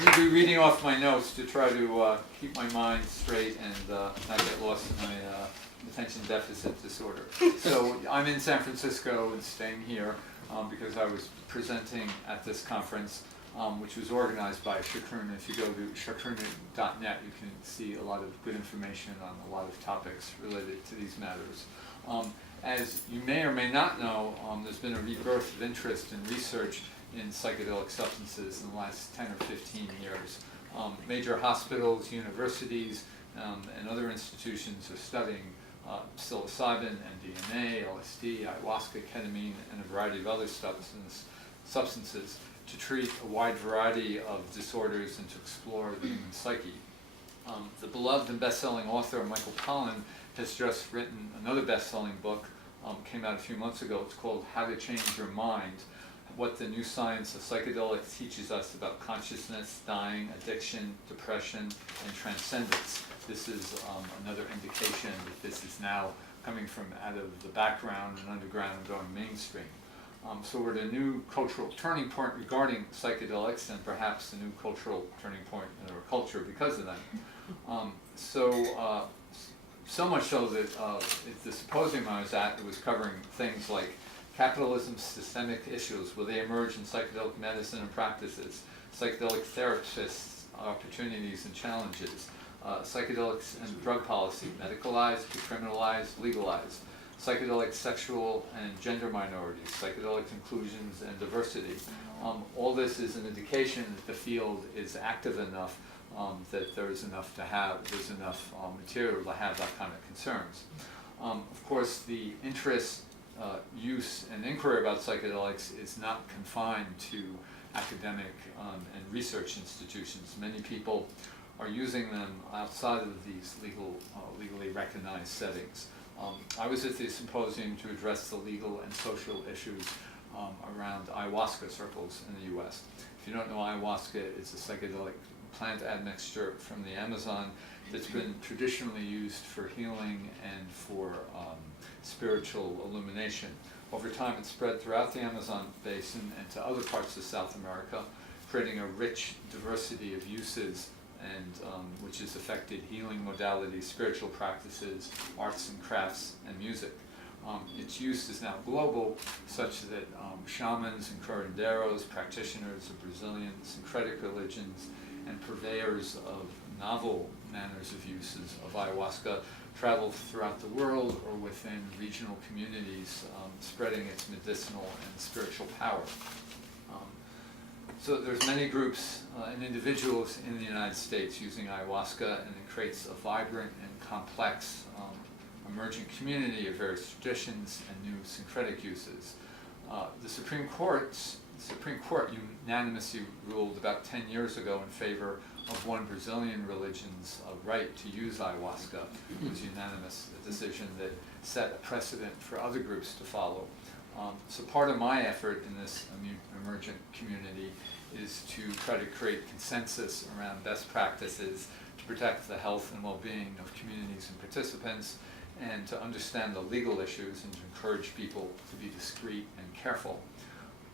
need to be reading off my notes to try to keep my mind straight and not get lost in my attention deficit disorder. So I'm in San Francisco and staying here because I was presenting at this conference, which was organized by Heffernan. If you go to heffernan.net, you can see a lot of good information on a lot of topics related to these matters. As you may or may not know, there's been a rebirth of interest in research in psychedelic substances in the last 10 or 15 years. Major hospitals, universities, and other institutions are studying psilocybin, MDMA, LSD, ayahuasca, ketamine, and a variety of other substances to treat a wide variety of disorders and to explore the human psyche. The beloved and best-selling author Michael Pollan has just written another best-selling book, came out a few months ago. It's called How to Change Your Mind, What the New Science of Psychedelics Teaches Us About Consciousness, Dying, Addiction, Depression, and Transcendence. This is another indication that this is now coming from out of the background and underground and going mainstream. So we're at a new cultural turning point regarding psychedelics, and perhaps a new cultural turning point in our culture because of them. So much so that the symposium I was at, it was covering things like capitalism's systemic issues, will they emerge in psychedelic medicine and practices, psychedelic therapists' opportunities and challenges, psychedelics and drug policy, medicalized, decriminalized, legalized, psychedelic sexual and gender minorities, psychedelic inclusions and diversity. All this is an indication that the field is active enough that there's enough material to have that kind of concerns. Of course, the interest, use, and inquiry about psychedelics is not confined to academic and research institutions. Many people are using them outside of these legally recognized settings. I was at the symposium to address the legal and social issues around ayahuasca circles in the US. If you don't know, ayahuasca, it's a psychedelic plant admixture from the Amazon that's been traditionally used for healing and for spiritual illumination. Over time, it spread throughout the Amazon basin and to other parts of South America, creating a rich diversity of uses and which has affected healing modalities, spiritual practices, arts and crafts, and music. Its use is now global, such that shamans and curanderos, practitioners of Brazilian syncretic religions, and purveyors of novel manners of uses of ayahuasca travel throughout the world or within regional communities, spreading its medicinal and spiritual power. So there's many groups and individuals in the United States using ayahuasca, and it creates a vibrant and complex emerging community of various traditions and new syncretic uses. The Supreme Court unanimously ruled about 10 years ago in favor of one Brazilian religion's right to use ayahuasca. It was a unanimous decision that set a precedent for other groups to follow. So part of my effort in this emergent community is to try to create consensus around best practices to protect the health and well-being of communities and participants, and to understand the legal issues and to encourage people to be discreet and careful.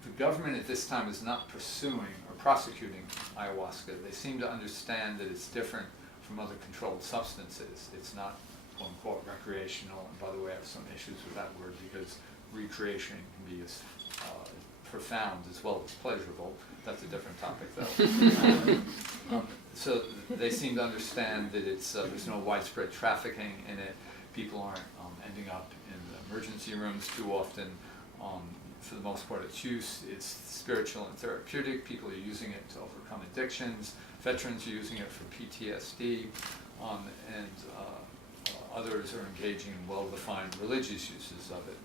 The government at this time is not pursuing or prosecuting ayahuasca. They seem to understand that it's different from other controlled substances. It's not, quote unquote, recreational, and by the way, I have some issues with that word because recreation can be as profound as well as pleasurable. That's a different topic, though. So they seem to understand that there's no widespread trafficking in it. People aren't ending up in the emergency rooms too often. For the most part, its use is spiritual and therapeutic. People are using it to overcome addictions. Veterans are using it for PTSD, and others are engaging in well-defined religious uses of it.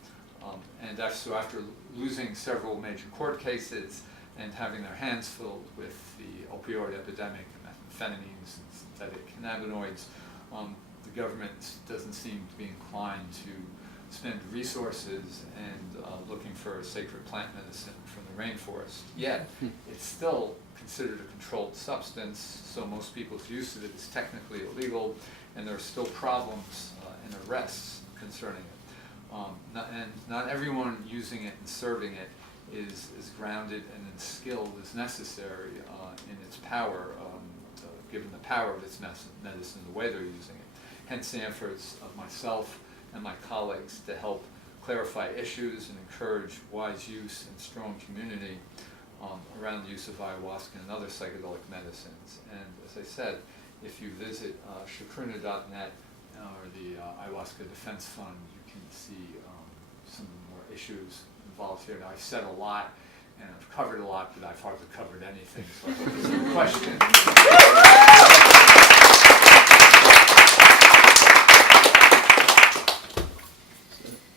So after losing several major court cases and having their hands filled with the opioid epidemic, methamphetamines and synthetic cannabinoids, the government doesn't seem to be inclined to spend resources and looking for a sacred plant medicine from the rainforest. Yet, it's still considered a controlled substance, so most people's use of it is technically illegal, and there are still problems and arrests concerning it. Not everyone using it and serving it is grounded and as skilled as necessary in its power, given the power of its medicine, the way they're using it. Hence the efforts of myself and my colleagues to help clarify issues and encourage wise use and strong community around the use of ayahuasca and other psychedelic medicines. And as I said, if you visit shakruna.net or the Ayahuasca Defense Fund, you can see some more issues involved here. Now, I've said a lot and I've covered a lot, but I've hardly covered anything. So I hope there's some questions.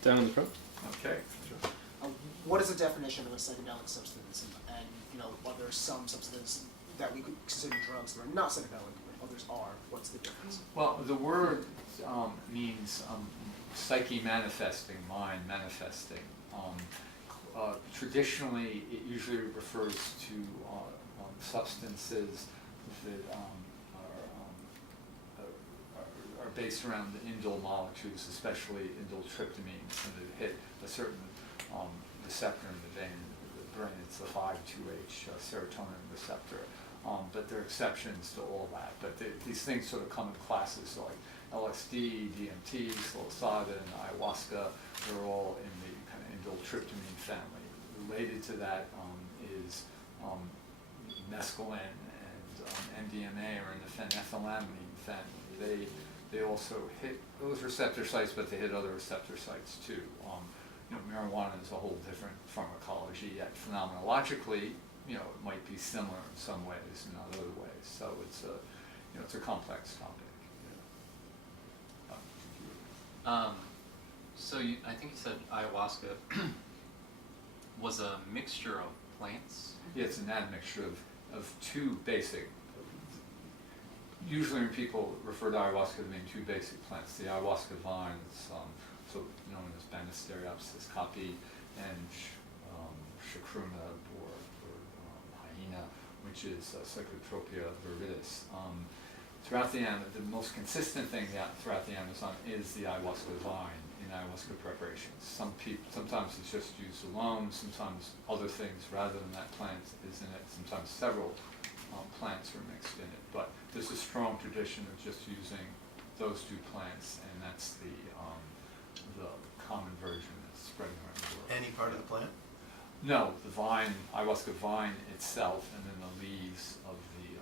Down in the front. Okay. What is the definition of a psychedelic substance? And are there some substances that we could consider drugs that are not psychedelic, and others are? What's the difference? Well, the word means psyche manifesting, mind manifesting. Traditionally, it usually refers to substances that are based around the indole molecules, especially indole-tryptamines, and that hit a certain receptor in the vein, the brain. It's the 5-2H serotonin receptor. But there are exceptions to all that. But these things sort of come in classes, so like LSD, DMT, psilocybin, ayahuasca, they're all in the kind of indole-tryptamine family. Related to that is mescaline and MDMA are in the phenethylamine family. They also hit those receptor sites, but they hit other receptor sites too. Marijuana is a whole different pharmacology, yet phenomenologically, it might be similar in some ways and not other ways. So it's a complex topic. So I think you said ayahuasca was a mixture of plants? Yeah, it's an admixture of two basic. Usually when people refer to ayahuasca, they mean two basic plants. The ayahuasca vines, so known as Banisteriopsis caapi, and chacruna or hyena, which is Psychotropia viridis. Throughout the most consistent thing throughout the Amazon is the ayahuasca vine in ayahuasca preparations. Sometimes it's just used alone, sometimes other things rather than that plant is in it, sometimes several plants are mixed in it. But there's a strong tradition of just using those two plants, and that's the common version that's spreading around the world. Any part of the plant? No, the vine, ayahuasca vine itself, and then the leaves of the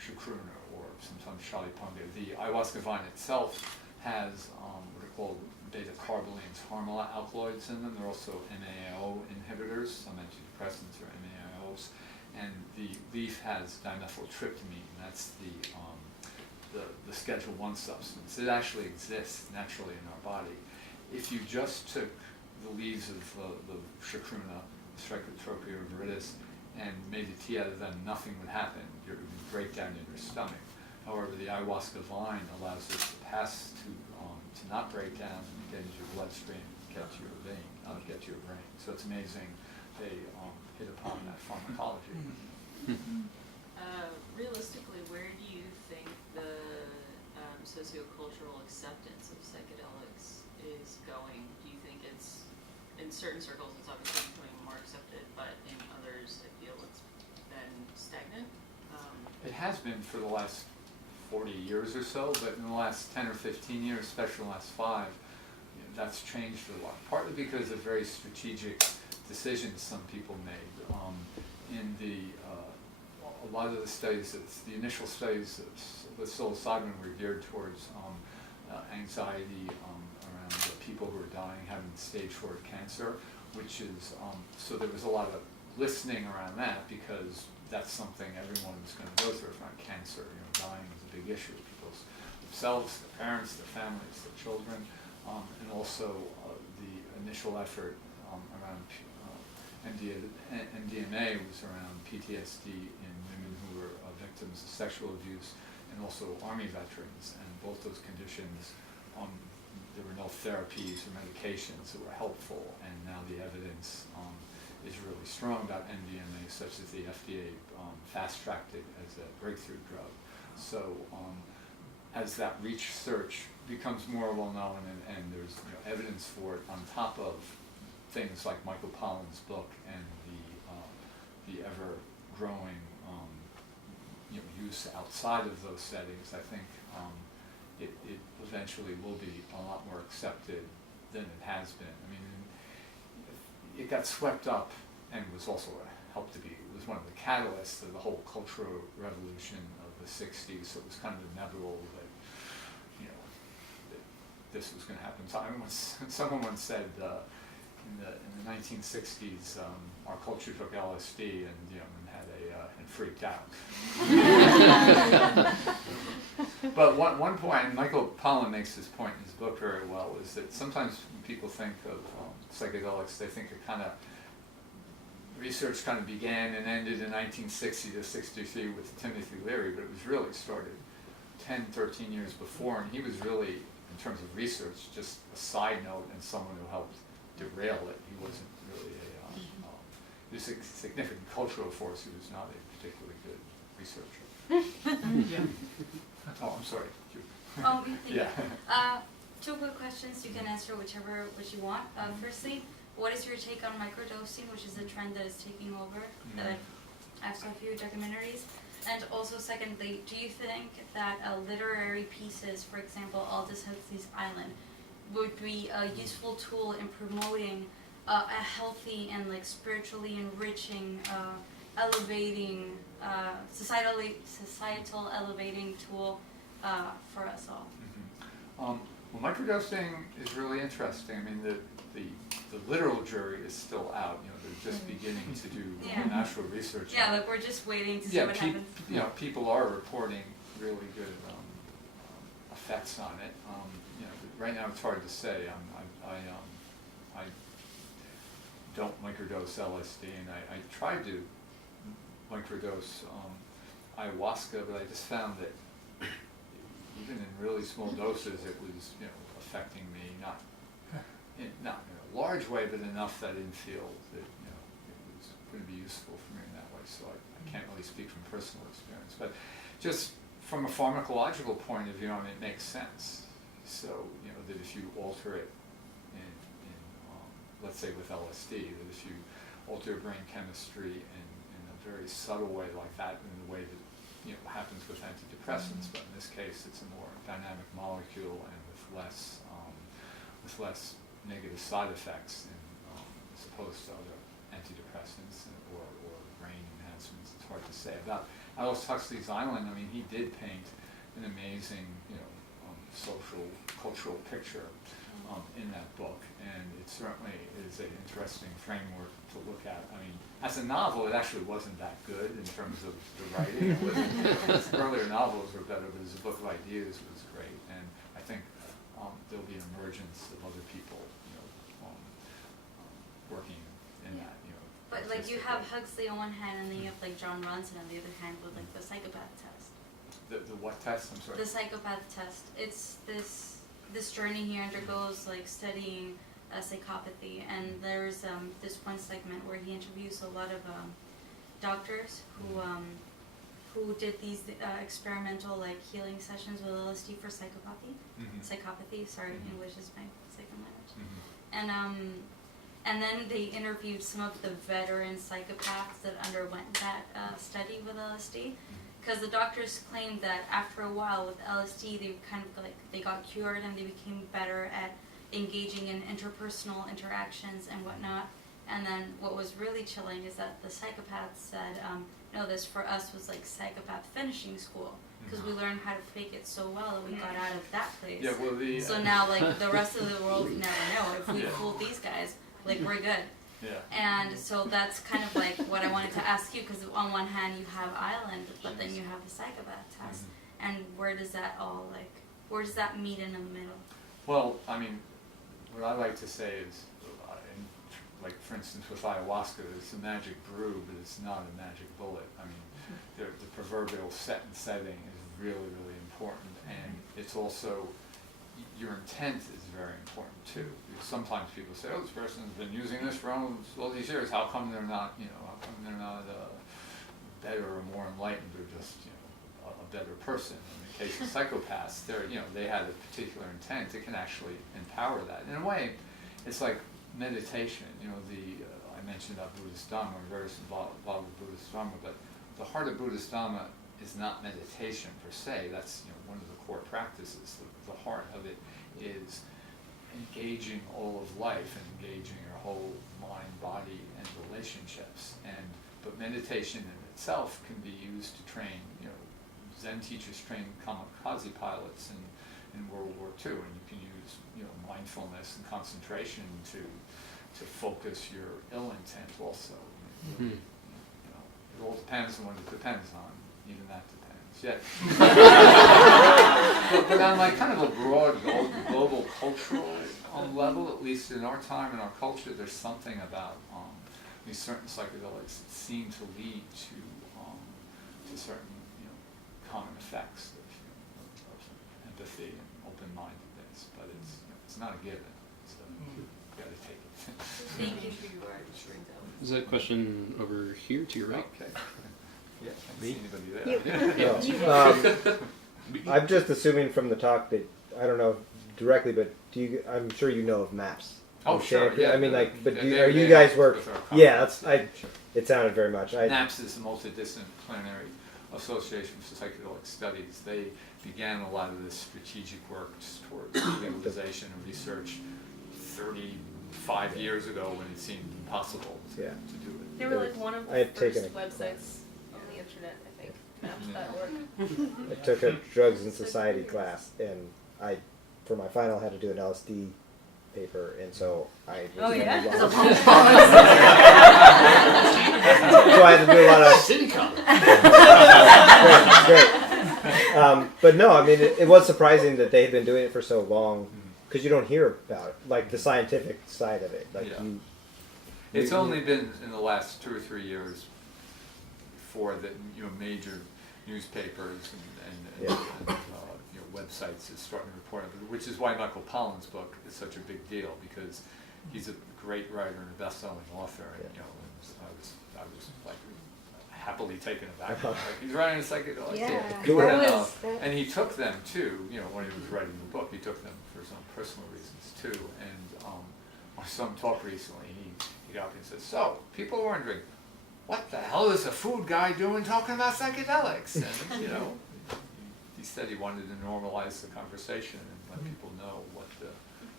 chacruna, or sometimes shalipunga. The ayahuasca vine itself has what are called beta-carbolines, harmala alkaloids in them. They're also MAO inhibitors, some antidepressants are MAOs, and the leaf has dimethyltryptamine. That's the Schedule I substance. It actually exists naturally in our body. If you just took the leaves of the chacruna, Psychotropia viridis, and made a tea out of them, nothing would happen. It would break down in your stomach. However, the ayahuasca vine allows it to pass to not break down and get into your bloodstream, get to your vein, get to your brain. So it's amazing they hit upon that pharmacology. Realistically, where do you think the sociocultural acceptance of psychedelics is going? Do you think it's, in certain circles, it's obviously becoming more accepted, but in others, I feel it's been stagnant? It has been for the last 40 years or so, but in the last 10 or 15 years, especially the last 5, that's changed a lot. Partly because of very strategic decisions some people made. A lot of the studies, the initial studies with psilocybin were geared towards anxiety around people who are dying, having stage 4 cancer, which is, so there was a lot of listening around that because that's something everyone's going to go through around cancer. Dying is a big issue. People themselves, their parents, their families, their children, and also the initial effort around MDMA was around PTSD in women who were victims of sexual abuse, and also Army veterans. And both those conditions, there were no therapies or medications that were helpful, and now the evidence is really strong about MDMA, such that the FDA fast-tracked it as a breakthrough drug. So as that research becomes more well-known and there's evidence for it on top of things like Michael Pollan's book and the ever-growing use outside of those settings, I think it eventually will be a lot more accepted than it has been. I mean, it got swept up and was also helped to be, it was one of the catalysts of the whole cultural revolution of the 60s, so it was kind of inevitable that, that this was going to happen. So I mean, someone once said in the 1960s, our culture took LSD and and freaked out. But one point, and Michael Pollan makes this point in his book very well, is that sometimes when people think of psychedelics, they think it kind of, research kind of began and ended in 1960 to 63 with Timothy Leary, but it was really started 10, 13 years before, and he was really, in terms of research, just a side note and someone who helped derail it. He wasn't really he was a significant cultural force. He was not a particularly good researcher. Oh, I'm sorry. Thank you. Yeah. Two quick questions. You can answer which you want. Firstly, what is your take on microdosing, which is a trend that is taking over? That I've saw a few documentaries. And also, secondly, do you think that literary pieces, for example, Aldous Huxley's Island, would be a useful tool in promoting a healthy and spiritually enriching, elevating, societal elevating tool for us all? Well, microdosing is really interesting. I mean, the literal jury is still out. They're just beginning to do natural research. Yeah, we're just waiting to see what happens. People are reporting really good effects on it. Right now it's hard to say. I don't microdose LSD, and I tried to microdose ayahuasca, but I just found that even in really small doses, it was affecting me not in a large way, but enough that I didn't feel that it was going to be useful for me in that way. So I can't really speak from personal experience, but just from a pharmacological point of view, it makes sense. So that if you alter it in let's say with LSD, that if you alter brain chemistry in a very subtle way like that, in the way that happens with antidepressants, but in this case it's a more dynamic molecule and with less negative side effects as opposed to other antidepressants or brain enhancements. It's hard to say. About Aldous Huxley's Island, I mean, he did paint an amazing social, cultural picture in that book, and it certainly is an interesting framework to look at. I mean, as a novel, it actually wasn't that good in terms of the writing. His earlier novels were better, but his book of ideas was great, and I think there'll be an emergence of other people, working in that. But you have Huxley on one hand, and then you have John Ronson on the other hand with the psychopath test. The what test? I'm sorry. The psychopath test. It's this journey he undergoes, studying psychopathy, and there's this one segment where he interviews a lot of doctors who did these experimental healing sessions with LSD for psychopathy. Psychopathy. Sorry, English is my second language. And then they interviewed some of the veteran psychopaths that underwent that study with LSD. Because the doctors claimed that after a while with LSD, they kind of they got cured and they became better at engaging in interpersonal interactions and whatnot. And then what was really chilling is that the psychopaths said, no, this for us was psychopath finishing school, because we learned how to fake it so well that we got out of that place. Yeah, well, so now the rest of the world can never know if we fooled these guys, we're good. Yeah. And so that's kind of what I wanted to ask you, because on one hand you have Island, but then you have the psychopath test, and where does that all where does that meet in the middle? Well, I mean, what I like to say is, for instance, with ayahuasca, it's a magic brew, but it's not a magic bullet. I mean, the proverbial set and setting is really, really important, and it's also, your intent is very important too. Because sometimes people say, "Oh, this person's been using this for all these years. How come they're not, better or more enlightened, or just, a better person?" In the case of psychopaths, they had a particular intent. It can actually empower that. In a way, it's like meditation, I mentioned about Buddhist Dharma, we're very involved with Buddhist Dharma, but the heart of Buddhist Dharma is not meditation per se. That's one of the core practices. The heart of it is engaging all of life and engaging your whole mind, body, and relationships. But meditation in itself can be used to train. Zen teachers train kamikaze pilots in World War II, and you can use mindfulness and concentration to focus your ill intent also. Mm-hmm. It all depends on what it depends on. Even that depends. Yeah. but on like kind of a broad global cultural level, at least in our time and our culture, there's something about these certain psychedelics that seem to lead to certain common effects of empathy and open-mindedness. But it's not a given. So you got to take it. Thank you. Is that question over here to your right? Okay. Yeah, I can't see anybody there. I'm just assuming from the talk that, I don't know directly, but I'm sure you know of MAPS. Oh, sure. Yeah, I mean, like, but they you guys help work? with our Yeah, conference. Sure. it sounded very much. NAPS is the Multidisciplinary Association for Psychedelic Studies. They began a lot of this strategic work towards legalization and research 35 years ago when it seemed impossible to do it. They were like one of I the had first taken a websites on the internet, I think, Yeah. maps.org. I took a drugs and society class, and for my final, had to do an LSD paper, and so I was Oh, yeah? so I had to do a lot of great. But no, I mean, it was surprising that they had been doing it for so long, because you don't hear about it, like the scientific side of it. Like Yeah. It's only been in the last 2 or 3 years before that major newspapers and websites is starting to report on it, which is why Michael Pollan's book is such a big deal, because he's a great writer and a best-selling author, and I was like happily taken aback. Like, he's writing a psychedelic. Yeah. And he took them too. When he was writing the book, he took them for some personal reasons too. And I saw him talk recently. He got up and said, "So people are wondering, what the hell is a food guy doing talking about psychedelics?" And he said he wanted to normalize the conversation and let people know what the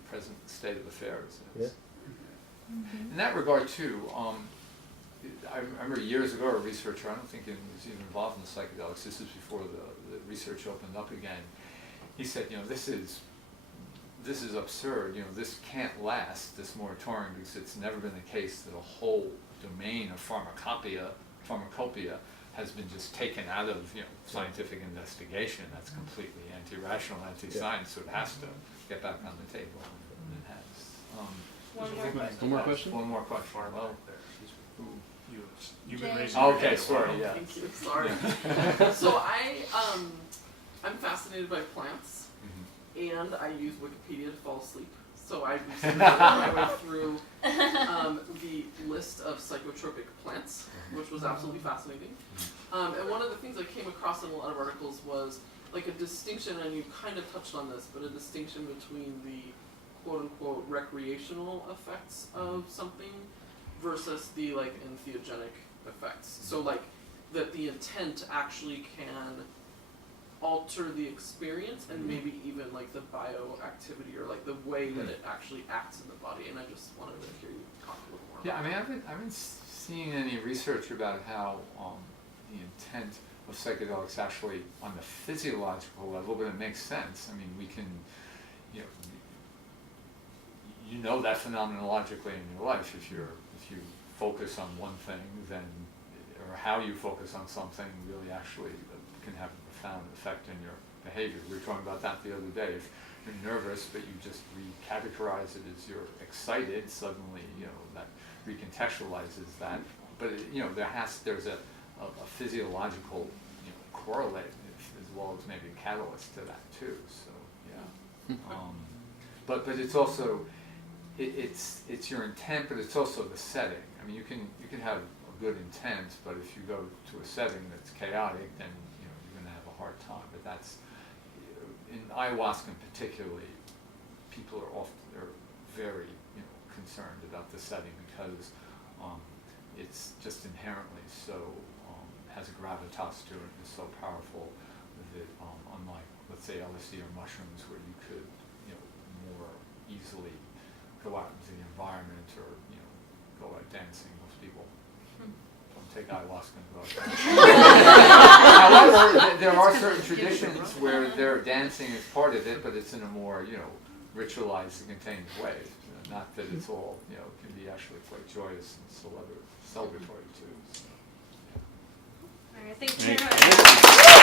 present state of affairs is. Yeah. In that regard too, I remember years ago a researcher, I don't think he was even involved in the psychedelics, this is before the research opened up again, he said, this is absurd, this can't last, this moratorium, because it's never been the case that a whole domain of pharmacopoeia has been just taken out of scientific investigation. That's completely anti-rational, anti-science, so it has to get back on the table, and it has. One more question. One more question? One more question. Well, You've been Jay. raising your okay, hand. sorry, yeah. Thank you. Sorry. So I'm fascinated by plants, and I use Wikipedia to fall asleep. So I recently worked my way through the list of psychotropic plants, which was absolutely fascinating. And one of the things I came across in a lot of articles was like a distinction, and you kind of touched on this, but a distinction between the quote-unquote recreational effects of something versus the like entheogenic effects. So like that the intent actually can alter the experience and maybe even like the bioactivity or like the way that it actually acts in the body. And I just wanted to hear you talk a little more. Yeah, I about mean, I haven't seen any research about how the intent of psychedelics actually on the physiological level, but it makes sense. I mean, we can, you know that phenomenologically in your life. If you focus on one thing, then, or how you focus on something really actually can have a profound effect in your behavior. We were talking about that the other day. If you're nervous, but you just recategorize it as you're excited, suddenly, that recontextualizes that. But there's a physiological, correlate as well as maybe a catalyst to that too. So yeah. But it's also it's your intent, but it's also the setting. I mean, you can have a good intent, but if you go to a setting that's chaotic, then you're going to have a hard time. But that's in ayahuasca particularly, people are very concerned about the setting because it's just inherently so has a gravitas to it and is so powerful that unlike, let's say, LSD or mushrooms, where you could, more easily go out into the environment or, go out dancing with people. Don't take ayahuasca and go out dancing. However, there are certain traditions where their dancing is part of it, but it's in a more, ritualized and contained way. Not that it's all, can be actually quite joyous and celebratory too. So. All right, thank Great. you.